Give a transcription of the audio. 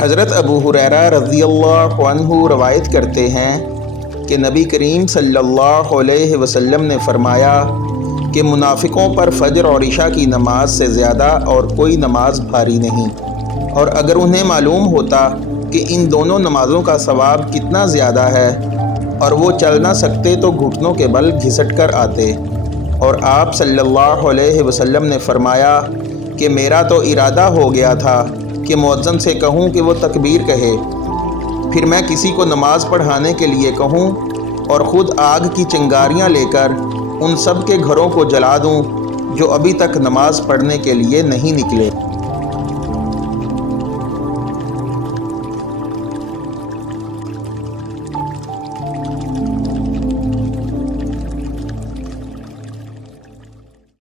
حضرت ابو ہریرہ رضی اللہ عنہ روایت کرتے ہیں کہ نبی کریم صلی اللہ علیہ وسلم نے فرمایا کہ منافقوں پر فجر اور عشاء کی نماز سے زیادہ اور کوئی نماز بھاری نہیں، اور اگر انہیں معلوم ہوتا کہ ان دونوں نمازوں کا ثواب کتنا زیادہ ہے اور وہ چل نہ سکتے تو گھٹنوں کے بل گھسٹ کر آتے۔ اور آپ صلی اللہ علیہ وسلم نے فرمایا کہ میرا تو ارادہ ہو گیا تھا کہ مؤذن سے کہوں کہ وہ تکبیر کہے، پھر میں کسی کو نماز پڑھانے کے لیے کہوں اور خود آگ کی چنگاریاں لے کر ان سب کے گھروں کو جلا دوں جو ابھی تک نماز پڑھنے کے لیے نہیں نکلے۔